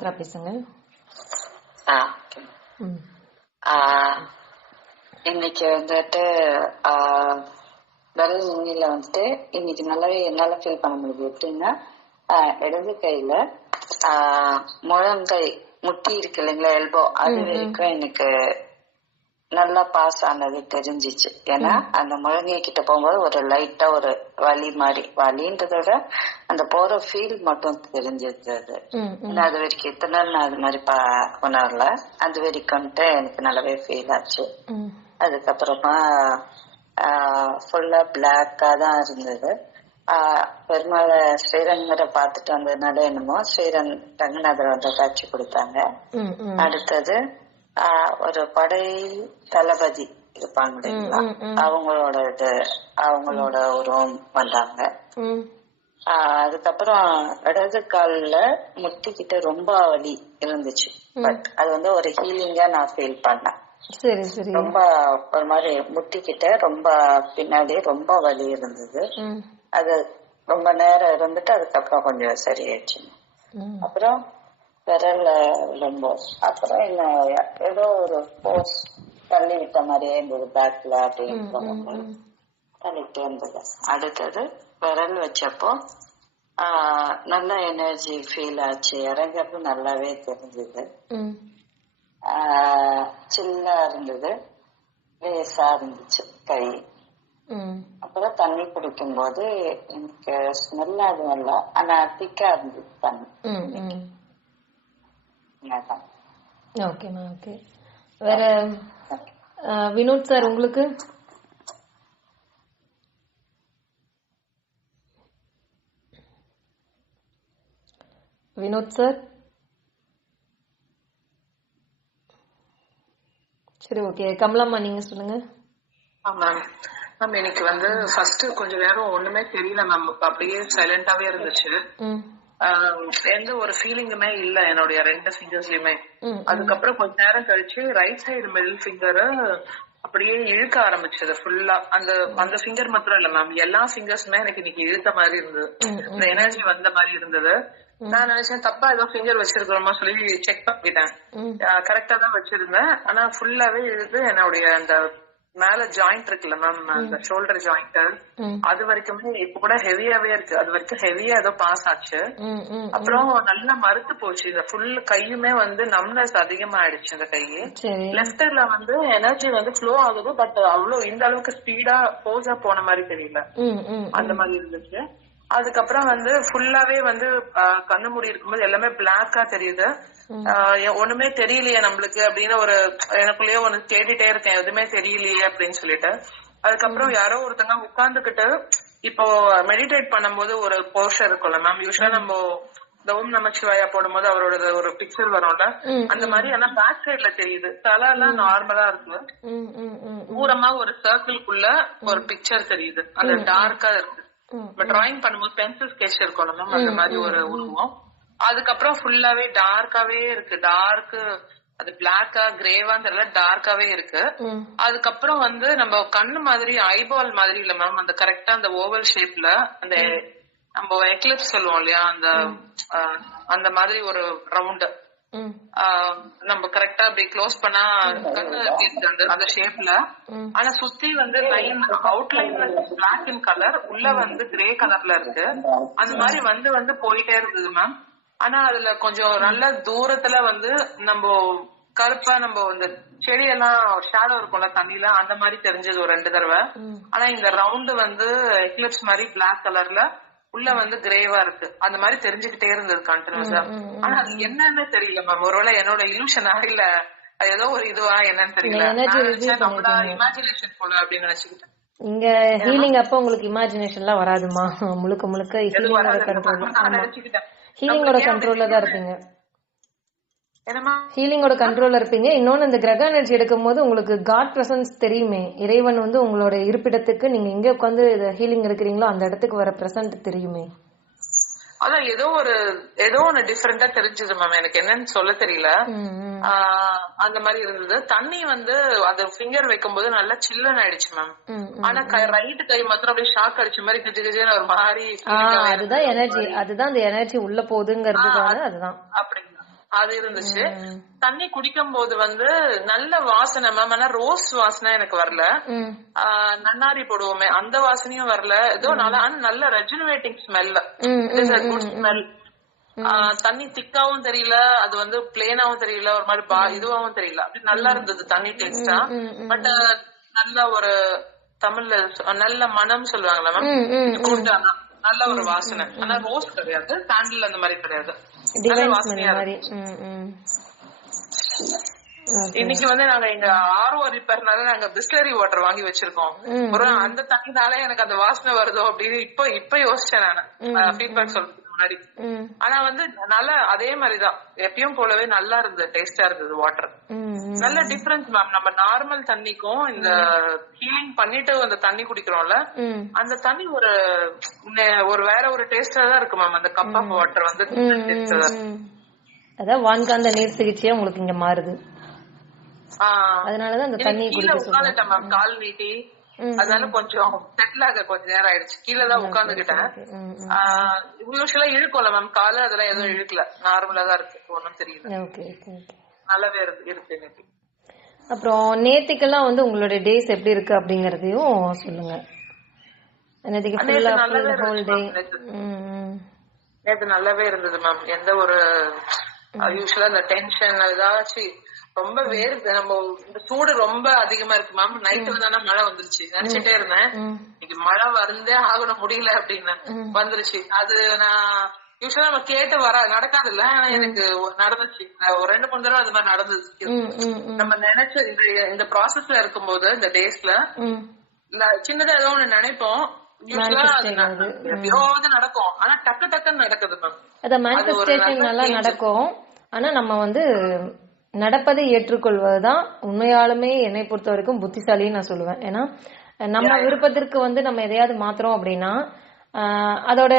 பேசுங்க இன்னைக்கு வந்துட்டு விரல் நுனியில வந்துட்டு இன்னைக்கு நல்லாவே என்னால ஃபீல் பண்ண முடியுது. எப்படின்னா இடது கையில ஆ, முழங்கை முட்டி இருக்கு இல்லைங்களா எல்போ அது வரைக்கும் எனக்கு நல்லா பாஸ் ஆனது தெரிஞ்சிச்சு. ஏன்னா அந்த முழங்கை கிட்ட போகும்போது ஒரு லைட்டா ஒரு வலி மாதிரி வலின்றத விட அந்த போற ஃபீல் மட்டும் தெரிஞ்சது அது வரைக்கும் இத்தனை நாள் நான் அது மாதிரி பா உணரல. அது வரைக்கும்ட்டு எனக்கு நல்லாவே ஃபீல் ஆச்சு. அதுக்கப்புறமா ஃபுல்லா பிளாக்கா தான் இருந்தது. பெருமாளை ஸ்ரீரங்கரை பார்த்துட்டு வந்ததுனால என்னமோ ஸ்ரீரங் ரங்கநாதர் வந்து காட்சி கொடுத்தாங்க. அடுத்தது ஒரு படை தளபதி இருப்பாங்க இல்லைங்களா. அவங்களோட இது அவங்களோட உருவம் வந்தாங்க. அதுக்கப்புறம் இடது கால்ல முட்டிக்கிட்ட ரொம்ப வலி இருந்துச்சு. பட் அது வந்து ஒரு ஹீலிங்கா நான் ஃபீல் பண்ணேன். சரி சரி. ரொம்ப ஒரு மாதிரி முட்டிக்கிட்ட ரொம்ப பின்னாடி ரொம்ப வலி இருந்தது. அது ரொம்ப நேரம் இருந்துட்டு அதுக்கப்புறம் கொஞ்சம் சரியாயிடுச்சு அப்புறம் விரல்ல ரொம்ப அப்புறம் என்ன ஏதோ ஒரு போஸ் தள்ளி விட்ட மாதிரியே இருந்தது பேக்ல அப்படின்னு தள்ளிட்டே இருந்தது. அடுத்தது விரல் வச்சப்போ நல்ல எனர்ஜி ஃபீல் ஆச்சு. இறங்கிறது நல்லாவே தெரிஞ்சது. சில்லா இருந்தது. லேசா இருந்துச்சு கை. அப்புறம் தண்ணி குடிக்கும்போது எனக்கு ஸ்மெல் அது வரல. ஆனா திக்கா இருந்தது தண்ணி. ம் ம் அதான். ஓகேம்மா ஓகே. வேற வினோத் சார் உங்களுக்கு? வினோத் சார்? சரி ஓகே. கமலாம்மா நீங்க சொல்லுங்க. மேம் மேம் எனக்கு வந்து ஃபர்ஸ்ட் கொஞ்ச நேரம் ஒண்ணுமே தெரியல மேம் அப்படியே சைலண்டாவே இருந்துச்சு. எந்த ஒரு ஃபீலிங்குமே இல்ல என்னுடைய ரெண்டு ஃபிங்கர்ஸ்லயுமே அதுக்கப்புறம் கொஞ்ச நேரம் கழிச்சு ரைட் சைடு மிடில் ஃபிங்கரை அப்படியே இழுக்க ஆரம்பிச்சது ஃபுல்லா அந்த அந்த ஃபிங்கர் மாத்திரம் இல்ல மேம் எல்லா ஃபிங்கர்ஸுமே எனக்கு இன்னைக்கு இழுத்த மாதிரி இருந்தது. இந்த எனர்ஜி வந்த மாதிரி இருந்தது. நான் நினைச்சேன் தப்பா ஏதோ ஃபிங்கர் வச்சிருக்கிறோமா சொல்லி செக் பண்ணிட்டேன். கரெக்டா தான் வச்சிருந்தேன். ஆனா ஃபுல்லாவே இழுத்து என்னுடைய அந்த மேல ஜாயிண்ட் இருக்குல்ல மேம் அந்த ஷோல்டர் ஜாயிண்ட் அது வரைக்குமே இப்ப கூட ஹெவியாவே இருக்கு. அது வரைக்கும் ஹெவியா ஏதோ பாஸ் ஆச்சு. அப்புறம் நல்லா மறுத்து போச்சு. இந்த ஃபுல் கையுமே வந்து நம்னஸ் அதிகமாயிடுச்சு இந்த கை லெஃப்ட்ல வந்து எனர்ஜி வந்து ஃப்ளோ ஆகுது பட் அவ்வளவு இந்த அளவுக்கு ஸ்பீடா போஸா போன மாதிரி தெரியல. அந்த மாதிரி இருந்துச்சு. அதுக்கப்புறம் வந்து ஃபுல்லாவே வந்து கண்ணு மூடி இருக்கும்போது எல்லாமே பிளாக்கா தெரியுது. ஒண்ணுமே தெரியலையே நம்மளுக்கு அப்படின்னு ஒரு எனக்குள்ளேயே ஒண்ணு தேடிட்டே இருக்கேன். எதுவுமே தெரியலையே அப்படின்னு சொல்லிட்டு. அதுக்கப்புறம் யாரோ ஒருத்தங்க உட்கார்ந்துகிட்டு இப்போ மெடிடேட் பண்ணும்போது ஒரு போர்ஷன் இருக்கும்ல மேம் யூஸ்வலா நம்ம இந்த ஓம் நமச்சிவாயா போடும்போது அவரோட ஒரு பிக்சர் வரும்ல. அந்த மாதிரி ஆனா பேக் சைடுல தெரியுது. தலை எல்லாம் நார்மலா இருக்கு. ம் ம் ம் தூரமா ஒரு சர்க்கிள்குள்ள ஒரு பிக்சர் தெரியுது. அது டார்க்கா இருக்கு. இப்ப டிராயிங் பண்ணும்போது பென்சில் ஸ்கெட்ச் இருக்கணும் மேம் அந்த மாதிரி ஒரு உருவம். அதுக்கப்புறம் ஃபுல்லாவே டார்க்காவே இருக்கு. டார்க் அது பிளாக்கா கிரேவான்னு தெரியல டார்க்காவே இருக்கு. அதுக்கப்புறம் வந்து நம்ம கண்ணு மாதிரி ஐபால் மாதிரி இல்ல மேம் அந்த கரெக்டா அந்த ஓவல் ஷேப்ல அந்த நம்ம எக்லிப்ஸ் சொல்லுவோம் இல்லையா? அந்த அந்த மாதிரி ஒரு ரவுண்ட் நம்ம கரெக்டா அப்படி க்ளோஸ் பண்ணா கண்ணு எப்படி இருக்கு அந்த அந்த ஷேப்ல. ஆனா சுத்தி வந்து line outline black in colour உள்ள வந்து கிரே கலர்ல இருக்கு. அந்த மாதிரி வந்து வந்து போயிட்டே இருந்தது மேம் ஆனா அதுல கொஞ்சம் நல்ல தூரத்துல வந்து நம்ம கருப்பா நம்ம இந்த செடியெல்லாம் ஷேடோ இருக்கும்ல தண்ணியில அந்த மாதிரி தெரிஞ்சது ஒரு ரெண்டு தடவை. ஆனா இந்த ரவுண்டு வந்து எக்லிப்ஸ் மாதிரி பிளாக் கலர்ல உள்ள வந்து கிரேவா இருக்கு. அந்த மாதிரி தெரிஞ்சுக்கிட்டே இருந்தது கண்டினியூஸா ஆனா அது என்னன்னு தெரியல மேம் ஒருவேளை என்னோட இலூஷனா இல்ல அது ஏதோ ஒரு இதுவா என்னன்னு தெரியல. நம்மளோட. இமேஜினேஷன் போல அப்படின்னு நினைச்சுக்கிட்டேன். இங்க ஹீலிங் அப்ப உங்களுக்கு இமேஜினேஷன்லாம் வராதுமா? முழுக்க முழுக்க ஹீலிங்கோட கண்ட்ரோல் ஹீலிங்கோட கண்ட்ரோல்ல தான் இருப்பீங்க. ஹீலிங்கோட கண்ட்ரோல்ல இருப்பீங்க. இன்னொன்னு இந்த கிரக எனர்ஜி எடுக்கும் போது உங்களுக்கு காட் பிரசன்ஸ் தெரியுமே. இறைவன் வந்து உங்களோட இருப்பிடத்துக்கு நீங்க எங்க உட்காந்து ஹீலிங் எடுக்கிறீங்களோ அந்த இடத்துக்கு வர பிரசன்ட் தெரியுமே. அதான் ஏதோ ஒரு ஏதோ ஒண்ணு டிஃபரெண்டா தெரிஞ்சது மேம் எனக்கு என்னன்னு சொல்ல தெரியல. அந்த மாதிரி இருந்தது. தண்ணி வந்து அது ஃபிங்கர் வைக்கும்போது நல்லா சில்லுன்னு ஆயிடுச்சு மேம். ஆனா ரைட்டு கை மாத்திரம் அப்படியே ஷாக் அடிச்ச மாதிரி கிஜி கிஜின்னு ஒரு மாதிரி அதுதான். எனர்ஜி அதுதான் அந்த எனர்ஜி உள்ள போகுதுங்கிறதுக்கான அதுதான். அப்படிங்களா? அது இருந்துச்சு. தண்ணி குடிக்கும் போது வந்து நல்ல வாசனை மேம் ஆனா ரோஸ் வாசனை எனக்கு வரல. நன்னாரி போடுவோமே அந்த வாசனையும் வரல. ஏதோ நல்லா நல்ல ரெஜுனேட்டிங் ஸ்மெல் குட் ஸ்மெல் தண்ணி திக்காவும் தெரியல அது வந்து பிளேனாவும் தெரியல ஒரு மாதிரி பா இதுவாவும் தெரியல. அப்படி நல்லா இருந்தது தண்ணி டேஸ்டா பட் நல்ல ஒரு தமிழ்ல நல்ல மனம் சொல்லுவாங்கல்ல மேம் ம் ம் குட் ஆனா நல்ல ஒரு வாசனை. ஆனா ரோஸ் கிடையாது சாண்டில் அந்த மாதிரி கிடையாது. டிவைன் ஸ்மெல் மாதிரி. இன்னைக்கு வந்து நாங்க எங்க ஆர்ஓ ரிப்பேர்னால நாங்க பிஸ்லரி வாட்டர் வாங்கி வச்சிருக்கோம். ஒரு அந்த தண்ணினால எனக்கு அந்த வாசனை வருதோ அப்படின்னு இப்ப இப்ப யோசிச்சேன் நானு. ஃபீட்பேக் சொல்றதுக்கு முன்னாடி. ஆனா வந்து நல்லா அதே மாதிரிதான். எப்பயும் போலவே நல்லா இருந்தது டேஸ்டா இருந்தது வாட்டர் நல்ல டிஃபரன்ஸ் மேம் நம்ம நார்மல் தண்ணிக்கும் இந்த ஹீலிங் பண்ணிட்டு அந்த தண்ணி குடிக்கிறோம்ல அந்த தண்ணி ஒரு ஒரு வேற ஒரு டேஸ்டா தான் இருக்கு மேம் அந்த கப் ஆஃப் வாட்டர் வந்து. அதான் வான்காந்த நீர் சிகிச்சையா உங்களுக்கு இங்க மாறுது. அதனாலதான் அந்த கீழே குடிக்க மேம் கால் நீட்டி அதனால கொஞ்சம் செட்டில் ஆக கொஞ்ச நேரம் ஆயிடுச்சு. கீழே தான் உட்காந்துக்கிட்டேன் யூஸ்வலா இழுக்கும்ல மேம் காலு அதெல்லாம் எதுவும் இழுக்கல. நார்மலா தான் இருக்கு. ஒண்ணும் தெரியல. நல்லாவே இருக்கு இன்னைக்கு அப்புறம் நேத்திக்கெல்லாம் வந்து உங்களுடைய டேஸ் எப்படி இருக்கு அப்படிங்கறதையும் சொல்லுங்க. நேத்திக்கு ஃபுல்லா ஃபுல் ஹோல் டே. நேத்து. நல்லாவே இருந்தது மேம் எந்த ஒரு யூஸ்வலா இந்த டென்ஷன் ஏதாச்சும் ரொம்ப வேறுது நம்ம இந்த சூடு ரொம்ப அதிகமா இருக்கு மேம் நைட்டு ஆனா மழை வந்துருச்சு. நினைச்சிட்டே இருந்தேன். இன்னைக்கு மழை வந்தே ஆகணும் முடியல அப்படின்னு வந்துருச்சு. அது நான் யூஸ்வலா நம்ம கேட்டு வர நடக்காது இல்ல ஆனா எனக்கு நடந்துச்சு. ஒரு ரெண்டு மூணு தடவை அது மாதிரி நடந்தது. நம்ம நினைச்ச இந்த இந்த ப்ராசஸ்ல இருக்கும்போது இந்த டேஸ்ல சின்னதா ஏதோ ஒண்ணு நினைப்போம். நடக்கும். ஆனா டக்கு டக்குன்னு நடக்குது மேம் அத மேனிஃபெஸ்டேஷன் நல்லா நடக்கும். ஆனா நம்ம வந்து நடப்பதை ஏற்றுக்கொள்வதுதான் உண்மையாலுமே என்னை பொறுத்த வரைக்கும் புத்திசாலின்னு நான் சொல்லுவேன். ஏன்னா நம்ம விருப்பத்திற்கு வந்து நம்ம எதையாவது மாத்துறோம் அப்படின்னா அதோட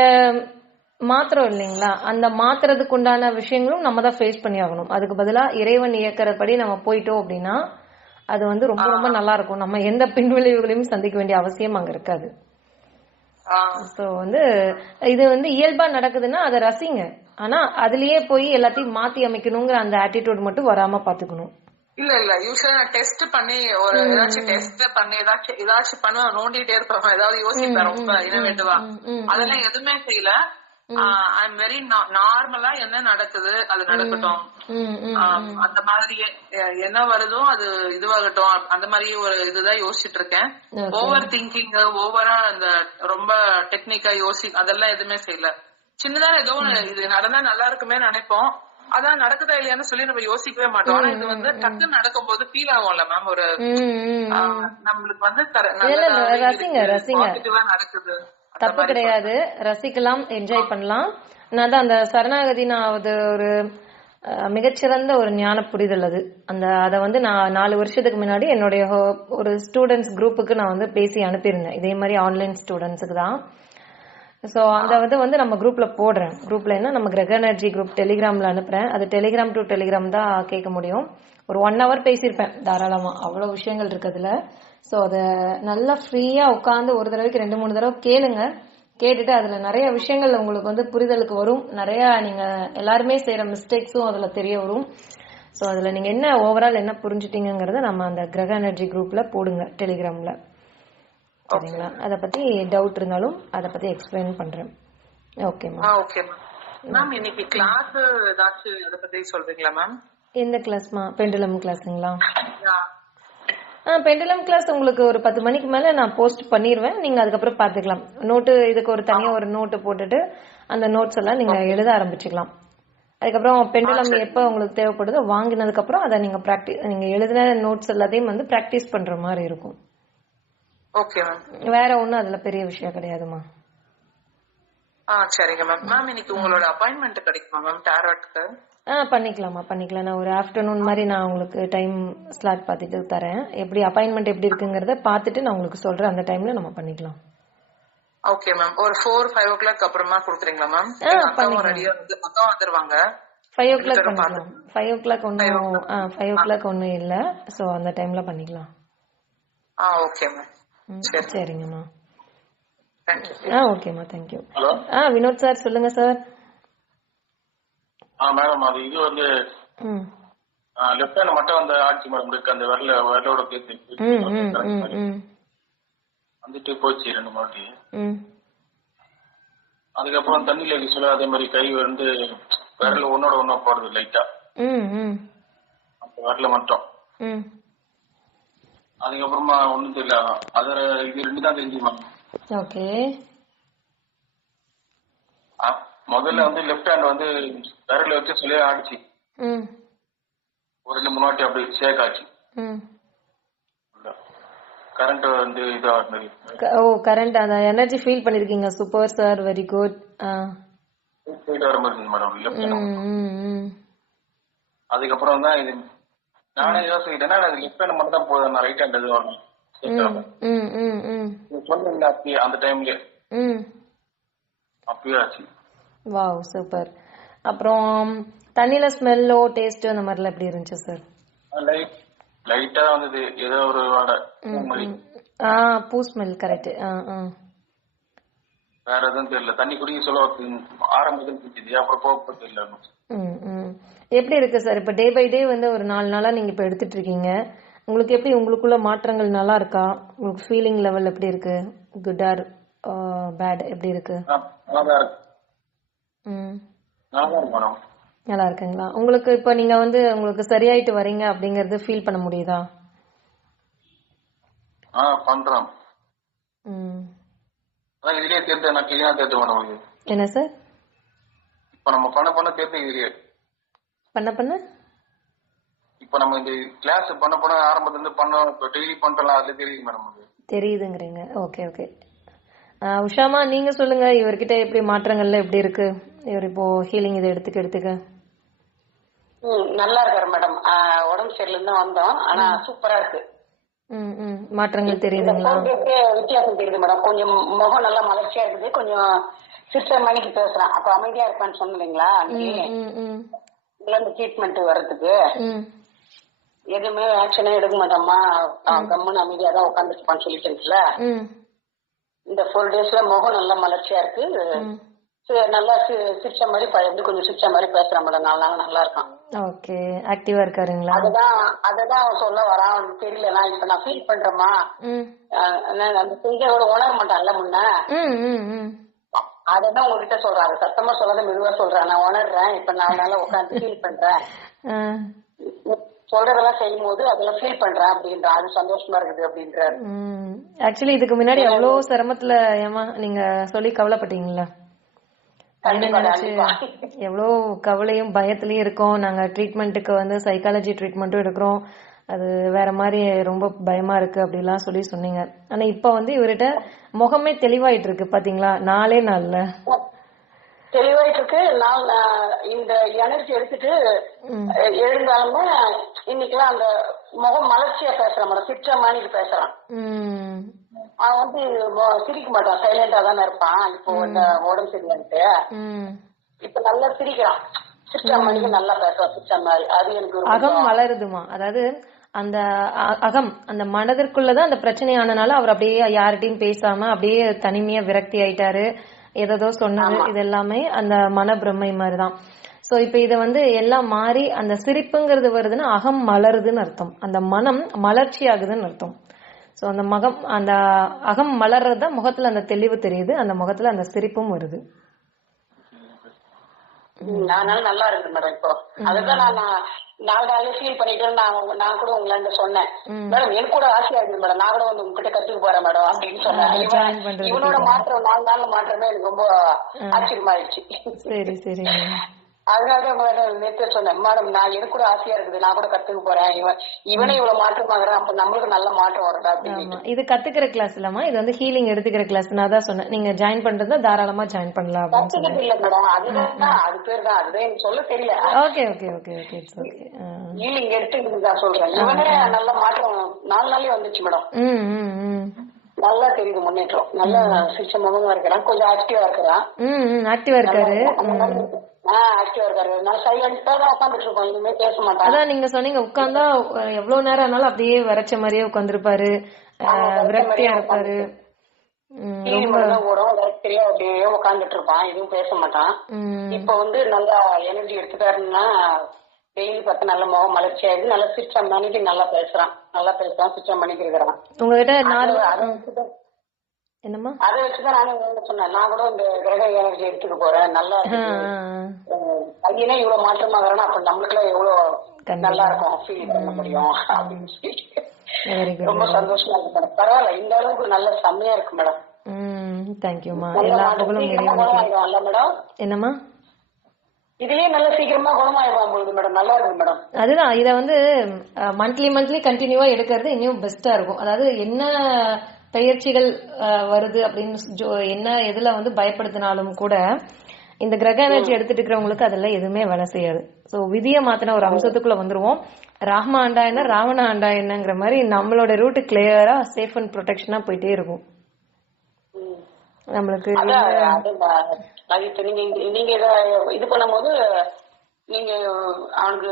மாத்திரம் இல்லைங்களா? அந்த மாத்துறதுக்கு உண்டான விஷயங்களும் நம்ம தான் ஃபேஸ் பண்ணி ஆகணும். அதுக்கு பதிலா இறைவன் இயக்கிறபடி நம்ம போயிட்டோம் அப்படின்னா அது வந்து ரொம்ப ரொம்ப நல்லா இருக்கும். நம்ம எந்த பின்விளைவுகளையும் சந்திக்க வேண்டிய அவசியம் அங்க இருக்காது. சோ வந்து இது வந்து இயல்பா நடக்குதுன்னா அதை ரசிங்க. ஆனா அதுலயே போய் எல்லாத்தையும் மாத்தி அமைக்கணுங்கிற அந்த ஆட்டிடியூட் மட்டும் வராம பாத்துக்கணும். இல்ல இல்ல. யூஸ்வலா நான் டெஸ்ட் பண்ணி ஒரு ஏதாச்சும் டெஸ்ட் பண்ணி ஏதாச்சும் ஏதாச்சும் பண்ணுவேன் நோண்டிட்டே இருப்பேன். ஏதாவது யோசிப்பேன் ரொம்ப இனோவேட்டிவா அதெல்லாம் எதுவுமே செய்யல. ஐ எம் வெரி நார்மலா என்ன நடக்குது அது நடக்கட்டும். அந்த மாதிரியே எ- என்ன வருதோ அது இதுவாகட்டும். அந்த மாதிரியே ஒரு இதுதான் யோசிச்சுட்டு இருக்கேன் ஓவர் திங்கிங் ஓவரா அந்த ரொம்ப டெக்னிக்கா யோசி அதெல்லாம் எதுவுமே செய்யல. சின்னதா ஏதோ இது நடந்தா நல்லா இருக்குமே நினைப்போம். அதான் நடக்குதா இல்லையான்னு சொல்லி நம்ம யோசிக்கவே மாட்டோம். ஆனா இது வந்து டக்குன்னு நடக்கும்போது ஃபீல் ஆகும்ல மேம் ஒரு நம்மளுக்கு வந்து நடக்குது. தப்பு கிடையாது. ரசிக்கலாம் என்ஜாய் பண்ணலாம். நான் தான் அந்த சரணாகதி நான் அது ஒரு மிகச்சிறந்த ஒரு ஞான புரிதல் அது. அந்த அதை வந்து நான் நாலு வருஷத்துக்கு முன்னாடி என்னுடைய ஒரு ஸ்டூடெண்ட்ஸ் குரூப்புக்கு நான் வந்து பேசி அனுப்பியிருந்தேன். இதே மாதிரி ஆன்லைன் ஸ்டூடெண்ட்ஸுக்கு தான். ஸோ அந்த இது வந்து நம்ம குரூப்ல போடுறேன். குரூப்ல என்ன? நம்ம கிரக எனர்ஜி குரூப் டெலிகிராம்ல அனுப்புறேன். அது டெலிகிராம் டு டெலிகிராம் தான் கேட்க முடியும். ஒரு ஒன் ஹவர் பேசியிருப்பேன் தாராளமா. அவ்வளவு விஷயங்கள் இருக்கு அதுல. ஸோ அதை நல்லா ஃப்ரீயா உட்காந்து ஒரு தடவைக்கு ரெண்டு மூணு தடவை கேளுங்க. கேட்டுட்டு அதுல நிறைய விஷயங்கள் உங்களுக்கு வந்து புரிதலுக்கு வரும். நிறைய நீங்க எல்லாருமே செய்யற மிஸ்டேக்ஸும் அதுல தெரிய வரும். ஸோ அதுல நீங்க என்ன ஓவரால் என்ன புரிஞ்சுட்டீங்கங்கறத நம்ம அந்த கிரக எனர்ஜி குரூப்ல போடுங்க டெலிகிராம்ல சரிங்களா? அதை பத்தி டவுட் இருந்தாலும் அதை பத்தி எக்ஸ்பிளைன் பண்றேன். ஓகேம்மா ஆ ஓகே மேம் இன்னைக்கு கிளாஸ் ஏதாச்சும் அதை பத்தி சொல்றீங்களா மேம் எந்த கிளாஸ்மா பெண்டுலம் கிளாஸுங்களா பெண்டுலம் கிளாஸ் உங்களுக்கு ஒரு பத்து மணிக்கு மேல நான் போஸ்ட் பண்ணிடுவேன் நீங்க அதுக்கப்புறம் பாத்துக்கலாம் நோட்டு இதுக்கு ஒரு தனியா ஒரு நோட்டு போட்டுட்டு அந்த நோட்ஸ் எல்லாம் நீங்க எழுத ஆரம்பிச்சுக்கலாம். அதுக்கப்புறம் பெண்டுலம் எப்ப உங்களுக்கு தேவைப்படுதோ வாங்கினதுக்கு அப்புறம் அதை நீங்க ப்ராக்டிஸ் நீங்க எழுதின நோட்ஸ் எல்லாத்தையும் வந்து ப்ராக்டிஸ் பண்ற மாதிரி இருக்கும். வேற ஒண்ணும் அதுல பெரிய விஷயம் கிடையாதுமா ஆ சரிங்க மேம் மேம் இன்னைக்கு உங்களோட அப்பாயின்மெண்ட் கிடைக்குமா மேம் டேரட்க்கு ஆ பண்ணிக்கலாமா பண்ணிக்கலாம். நான் ஒரு ஆஃப்டர்நூன் மாதிரி நான் உங்களுக்கு டைம் ஸ்லாட் பார்த்துட்டு தரேன். எப்படி அப்பாயின்மெண்ட் எப்படி இருக்குங்கிறத பார்த்துட்டு நான் உங்களுக்கு சொல்றேன். அந்த டைம்ல நம்ம பண்ணிக்கலாம். ஓகே மேம் ஒரு ஃபோர் ஃபைவ் ஓ கிளாக் அப்புறமா கொடுக்குறீங்களா மேம் அக்காவும் ரெடியா வந்து அக்கா வந்துருவாங்க. ஃபைவ் ஓ கிளாக் பண்ணிக்கலாம் ஃபைவ் ஓ கிளாக் ஒன்றும் ஆ ஃபைவ் ஓ கிளாக் ஒன்றும் இல்லை. ஸோ அந்த டைம்ல பண்ணிக்கலாம். ஆ ஓகே மேம் சரிங்கம்மா. ஆ ஓகேம்மா தேங்க்யூ ஆ வினோத் சார் சொல்லுங்க சார் மேடம் அது இது வந்து லெஃப்ட் ஹேண்ட் மட்டும் அந்த ஆட்சி மேடம் இருக்கு. அந்த விரல விரலோட ம் வந்துட்டு போச்சு ரெண்டு மாட்டி. அதுக்கப்புறம் தண்ணியில யூஸ்வலா அதே மாதிரி கை வந்து விரல் ஒன்னோட ஒண்ணா போறது லைட்டா அந்த விரல மட்டும். அதுக்கப்புறமா ஒண்ணும் தெரியல. அது இது ரெண்டு தான் தெரிஞ்சு மேம் ஓகே முதல்ல வந்து லெஃப்ட் ஹேண்ட் வந்து விரல வச்சு சொல்லி ஆடிச்சு. ஒரு ரெண்டு மூணு வாட்டி அப்படி ஷேக் ஆச்சு. கரண்ட் வந்து இதா ஓ கரண்ட் அந்த எனர்ஜி ஃபீல் பண்ணிருக்கீங்க. சூப்பர் சார் வெரி குட் அதுக்கப்புறம் தான் இது. நானே யோசிக்கிட்டேன்னா அது லெஃப்ட் ஹேண்ட் மட்டும் தான் போதும் நான் ரைட் ஹேண்ட் எதுவும் வரணும் சொன்னீங்களா அப்பயே அந்த டைம்லயே அப்பயே ஆச்சு. வாவ் சூப்பர் அப்புறம் தண்ணியில ஸ்மெல்லோ டேஸ்ட் அந்த மாதிரிலாம் எப்படி இருந்துச்சு சார் லைட் லைட்டா வந்தது. ஏதோ ஒரு வாடை ஆ பூ ஸ்மெல் கரெக்ட் ஆ ஆ. வேற எதுவும் தெரியல. தண்ணி குடிக்க சொல்ல ஆரம்பத்தில் குடிச்சது அப்புறம் போக தெரியல எப்படி இருக்கு சார் இப்போ டே பை டே வந்து ஒரு நாலு நாளா நீங்க இப்போ எடுத்துட்டு இருக்கீங்க. உங்களுக்கு எப்படி உங்களுக்குள்ள மாற்றங்கள் நல்லா இருக்கா? உங்களுக்கு ஃபீலிங் லெவல் எப்படி இருக்கு? குட் ஆர் பேட் எப்படி இருக்கு. ம். நல்லா இருக்கு மேடம் நல்லா இருக்குங்களா உங்களுக்கு இப்போ நீங்க வந்து உங்களுக்கு சரியாயிட்டு வரீங்க அப்படிங்கறது ஃபீல் பண்ண முடியுதா? ஆ பண்றோம். ம். அதான் இதுலயே தெரிஞ்ச நான் கிளீனா தெரிஞ்ச மேடம் இது என்ன சார்? இப்ப நம்ம பண்ண பண்ண தெரிஞ்ச இதுலயே. பண்ண பண்ண? இப்ப நம்ம இந்த கிளாஸ் பண்ண பண்ண ஆரம்பத்துல இருந்து இப்ப டெய்லி பண்றோம்ல அதுல தெரியுது மேடம் அது தெரியுதுங்கிறீங்க. Okay okay. உஷாமா நீங்க சொல்லுங்க இவர்கிட்ட எப்படி மாற்றங்கள்ல எப்படி இருக்கு? இவர் இப்போ ஹீலிங் இதை எடுத்துக்க எடுத்துக்க. நல்லா இருக்காரு மேடம். உடம்பு சரியில்லைன்னு வந்தோம். ஆனா சூப்பரா இருக்கு. மாற்றங்கள் தெரியுதுங்களா? க்கு வித்தியாசம் தெரியுது மேடம். கொஞ்சம் முகம் நல்லா மலர்ச்சியா இருக்குது. கொஞ்சம் சிஸ்டர் மணிக்கு பேசுறான். அப்ப அமைதியா இருப்பான்னு சொன்னேன் இல்லைங்களா அன்னைக்கு? ட்ரீட்மெண்ட் வர்றதுக்கு. எதுவுமே ஆக்ஷனே எடுக்க மாட்டோம்மா. அவன் கம்முன்னு அமைதியா தான் உட்காந்துருப்பான்னு சொல்லிட்டு இருக்குல்ல? இந்த ஃபோர் டேஸ்ல முகம் நல்லா மலர்ச்சியா இருக்கு. நல்லா சிரிச்ச மாதிரி எப்படி கொஞ்சம் சிரிச்ச மாதிரி பேசுறான் மேடம் நாலு நாள் நல்லா இருக்கான். ஓகே ஆக்டிவா இருக்காருங்களா? அதுதான் அததான் அவன் சொல்ல வரான் தெரியல நான் இப்ப நான் ஃபீல் பண்றேமா நான் அந்த செஞ்சோட உணர மாட்டான்ல முன்ன. அததான் உங்ககிட்ட சொல்றேன் அதை சத்தமா சொல்லாத மெதுவா சொல்றேன். நான் உணர்றேன் இப்ப நாலு நாளா உட்காந்து ஃபீல் பண்றேன். சொல்றதெல்லாம் செய்யும் போது அதெல்லாம் ஃபீல் பண்றேன் அப்படின்றான் அது சந்தோஷமா இருக்குது அப்படின்றாரு. ஆக்சுவலி இதுக்கு முன்னாடி எவ்வளோ சிரமத்துல ஏமா நீங்க சொல்லி கவலைப்பட்டீங்களா எவ்வளோ கவலையும் பயத்துலயும் இருக்கோம். நாங்க ட்ரீட்மெண்ட்டுக்கு வந்து சைக்காலஜி ட்ரீட்மெண்ட்டும் எடுக்கிறோம். அது வேற மாதிரி ரொம்ப பயமா இருக்கு அப்படிலாம் சொல்லி சொன்னீங்க. ஆனா இப்ப வந்து இவர்கிட்ட முகமே தெளிவாயிட்டு இருக்கு பாத்தீங்களா? நாளே நாள்ல. தெளிவாயிட்டு இருக்கு நான் இந்த எனர்ஜி எடுத்துட்டு எழுந்தாலுமே இன்னைக்கெல்லாம் அந்த முகம் மலர்ச்சியா பேசுறான் மேடம் சிரிச்ச மாணிக்கு பேசுறான். அவன் வந்து சிரிக்க மாட்டான். சைலண்டா தானே இருப்பான். இப்போ இந்த உடம்பு சரியில்லைன்ட்டு. இப்ப நல்லா சிரிக்கிறான். சிரிச்ச மாணிக்கு நல்லா பேசுறான். சிரிச்ச மாதிரி. அது எனக்கு அகம் வளருதுமா அதாவது அந்த அகம் அந்த மனதிற்குள்ளதான் அந்த பிரச்சனை ஆனனால அவர் அப்படியே யார்கிட்டயும் பேசாம அப்படியே தனிமையா விரக்தி ஆயிட்டாரு. ஏதோ சொன்னது இது எல்லாமே அந்த மனப்பிரமை மாதிரிதான். சோ இப்ப இத வந்து எல்லாம் மாறி அந்த சிரிப்புங்கிறது வருதுன்னா அகம் மலருதுன்னு அர்த்தம். அந்த மனம் மலர்ச்சி ஆகுதுன்னு அர்த்தம். சோ அந்த மகம் அந்த அகம் மலர்றத முகத்துல அந்த தெளிவு தெரியுது அந்த முகத்துல அந்த சிரிப்பும் வருது. அதனால நல்லா இருக்கு மேடம் இப்போ. அதுதான் நான் நாலு நாள்ல ஃபீல் பண்ணிட்டு நான் நான் கூட உங்களாண்ட சொன்னேன். மேடம் எனக்கு கூட ஆசையா இருக்குது மேடம் நான் கூட வந்து உங்ககிட்ட கத்துக்க போறேன் மேடம் அப்படின்னு சொன்னேன். இவனோட மாற்றம் நாலு நாள்ல மாற்றமே எனக்கு ரொம்ப ஆச்சரியமாயிடுச்சு. சரி சரிங்க அதனால உங்களோட நேற்று சொன்னேன். மேடம் நான் எனக்கு கூட ஆசையா இருக்குது. நான் கூட கத்துக்க போறேன். இவன் இவனே இவ்வளவு மாற்றமாகறான் அப்ப நம்மளுக்கு நல்ல மாற்றம் வரடா அப்படின்னு இது கத்துக்கிற கிளாஸ் இல்லம்மா. இது வந்து ஹீலிங் எடுத்துக்கிற கிளாஸ் நான் தான் சொன்னேன். நீங்க ஜாயின் பண்றதா தாராளமா ஜாயின் பண்ணலாம் கத்துக்கிட்டு இல்ல மேடம். அதுதான் அது பேர் தான். அதுதான் சொல்ல தெரியல. Okay okay okay okay it's okay Ealing எடுத்து தான் சொல்றேன். இவனே நல்ல மாற்றம். நாலு நாளே வந்துச்சு மேடம். ம் ம் நல்லா தெரியுது முன்னேற்றம். நல்ல முகமா இருக்கிறான். கொஞ்சம் ஆக்டிவா இருக்கிறான். ம் ஆக்டிவா இருக்காரு. அதான் நீங்க சொன்னீங்க உட்கார்ந்தா எவ்வளவு நேரம் ஆனாலும் அப்படியே வரைச்ச மாதிரியே உட்காந்துருப்பாரு விரக்தியா இருப்பாரு. உட்காந்துட்டு இருப்பான். எதுவும் பேச மாட்டான். இப்ப வந்து நல்லா எனர்ஜி எடுத்துட்டாருன்னா டெய்லி பார்த்து நல்ல முகம் மலர்ச்சி ஆயிடுது. நல்லா சிஸ்டம் பண்ணிட்டு நல்லா பேசுறான். நல்லா பேசுறான் சிஸ்டம் பண்ணிட்டு இருக்கிறான். உங்ககிட்ட என்னம்மா? அதை வச்சுதான் நானும் சொன்னேன். நான் கூட இந்த கிரக எனர்ஜி எடுத்துட்டு போறேன். நல்லா பையனே இவ்வளவு மாற்றமாகறனா அப்ப நம்மளுக்குலாம் எவ்வளவு. நல்லா இருக்கும். ஃபீல் பண்ண முடியும். அப்படின்னு குட் ரொம்ப சந்தோஷமா இருக்கு மேடம் பரவாயில்ல இந்த அளவுக்கு நல்ல செம்மையா இருக்கு மேடம் ம் தேங்க்யூம்மா நல்ல எல்லா புகழும் மேடம் என்னம்மா? இதுலயே நல்ல சீக்கிரமா குணமாயிடுவான் போகுது மேடம் நல்லா இருக்கு மேடம் அதுதான் இத வந்து மந்த்லி மந்த்லி கண்டினியூவா எடுக்கிறது இன்னும் பெஸ்டா இருக்கும். அதாவது என்ன பெயர்ச்சிகள் வருது அப்படின்னு என்ன எதுல வந்து பயப்படுத்தினாலும் கூட இந்த கிரக எனர்ஜி எடுத்துட்டு இருக்கிறவங்களுக்கு அதெல்லாம் எதுவுமே வேலை செய்யாது. சோ விதியை மாத்தின ஒரு அம்சத்துக்குள்ள வந்துருவோம். ராம ஆண்டா என்ன ராவண ஆண்டா என்னங்கிற மாதிரி நம்மளோட ரூட் கிளியரா சேஃப் அண்ட் ப்ரொடெக்ஷனா போயிட்டே இருக்கும். நம்மளுக்கு நீங்க இத பண்ணும்போது நீங்க அவனுக்கு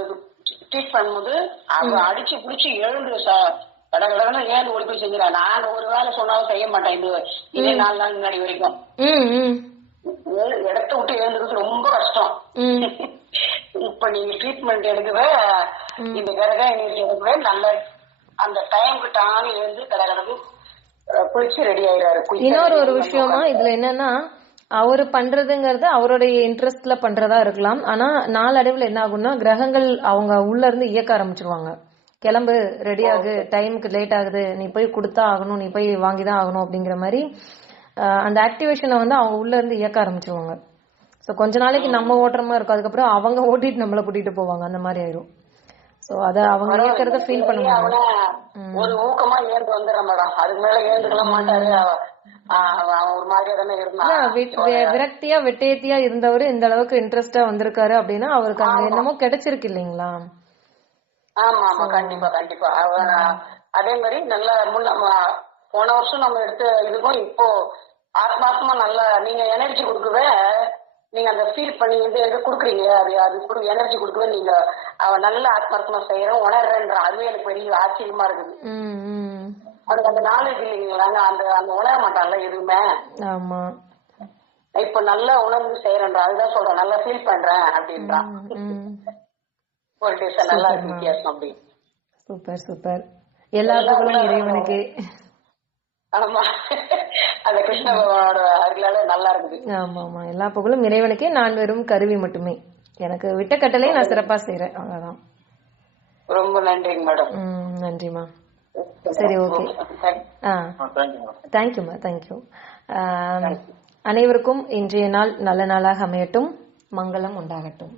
ட்ரீட் பண்ணும்போது அவன் அடிச்சு புடிச்சு எழுந்து ச- கடகடன்னு ஏந்து ஓடி போய் செஞ்சிடறான் நாங்க ஒரு வேலை சொன்னாலும் செய்ய மாட்டேன் இது. இதே நாலு நாள் முன்னாடி வரைக்கும். இடத்த விட்டு எழுந்துக்கிறது ரொம்ப கஷ்டம். இப்ப நீங்க ட்ரீட்மெண்ட் எடுக்கவே இந்த கிரக எனர்ஜி எடுக்கவே நல்ல அந்த டைமுக்கு டானு எழுந்து கடகடக்கு குளிச்சு ரெடி ஆயிடுறாரு. quick ஆ இன்னொரு ஒரு விஷயமா இதுல என்னன்னா அவரு பண்றதுங்கிறது அவருடைய இன்ட்ரெஸ்ட்ல பண்றதா இருக்கலாம். ஆனா நாளடைவுல என்ன ஆகும்னா கிரகங்கள் அவங்க உள்ள இருந்து இயக்க ஆரம்பிச்சிருவாங்க. கிளம்பு ரெடி ஆகு டைமுக்கு லேட் ஆகுது நீ போய் கொடுத்தா ஆகணும் நீ போய் வாங்கி தான் ஆகணும் அப்படிங்கிற மாதிரி அந்த ஆக்டிவேஷனை வந்து அவங்க உள்ள இருந்து இயக்க ஆரம்பிச்சிருவாங்க. சோ கொஞ்ச நாளைக்கு நம்ம ஓட்டுற மாதிரி இருக்கும். அதுக்கப்புறம் அவங்க ஓட்டிட்டு நம்மள கூட்டிட்டு போவாங்க. அந்த மாதிரி ஆயிரும். சோ அத அவங்க இயக்கிறத ஃபீல் பண்ண வெளியே முடியும் அவன ஒரு ஊக்கமா ஏந்து வந்துடுறான் மேடம் அதுக்கு மேல ஏந்துக்கலாம் மாட்டாரு. விரக்தியா வெட்டேத்தியா இருந்தவரு இந்த அளவுக்கு இன்ட்ரெஸ்டா வந்திருக்காரு அப்படின்னா அவருக்கு அங்க என்னமோ கிடைச்சிருக்கு இல்லைங்களா? ஆமா ஆமா. கண்டிப்பா கண்டிப்பா. அதே மாதிரி நல்லா முன்ன போன வருஷம் நம்ம எடுத்த இதுக்கும் இப்போ ஆத்மாத்மா நல்லா நீங்க எனர்ஜி கொடுக்கவே நீங்க அந்த ஃபீல் பண்ணி வந்து எது குடுக்குறீங்க? அது அது குடு எனர்ஜி கொடுக்கவே நீங்க அவன் நல்ல ஆத்மாத்மா செய்யறோம் உணர்றேன்றான் அதுவே எனக்கு பெரிய ஆச்சரியமா இருக்குது. அவனுக்கு அந்த நாலேஜ் இல்லைங்களா அந்த அந்த உணர மாட்டான்ல எதுவுமே. ஆமா. இப்ப நல்லா உணர்ந்து செய்யறேன்றான் அதுதான் சொல்றேன். நல்லா ஃபீல் பண்றேன் அப்படின்றான் நல்லா இருக்கு வித்தியாசம் அப்படி சூப்பர் சூப்பர் எல்லா புகழும் இறைவனுக்கு. ஆமா. அந்த கிருஷ்ண பகவானோட அருளால நல்லா இருக்குது. ஆமா ஆமா. எல்லா புகழும் இறைவனுக்கே நான் வெறும் கருவி மட்டுமே. எனக்கு விட்ட கட்டளை நான் சிறப்பா செய்யறேன் அவ்வளவுதான். ரொம்ப நன்றிங்க மேடம். ம் நன்றிமா சரி ஓகே. ஆ. தேங்க்யூமா தேங்க்யூ அனைவருக்கும் இன்றைய நாள் நல்ல நாளாக அமையட்டும். மங்களம் உண்டாகட்டும்.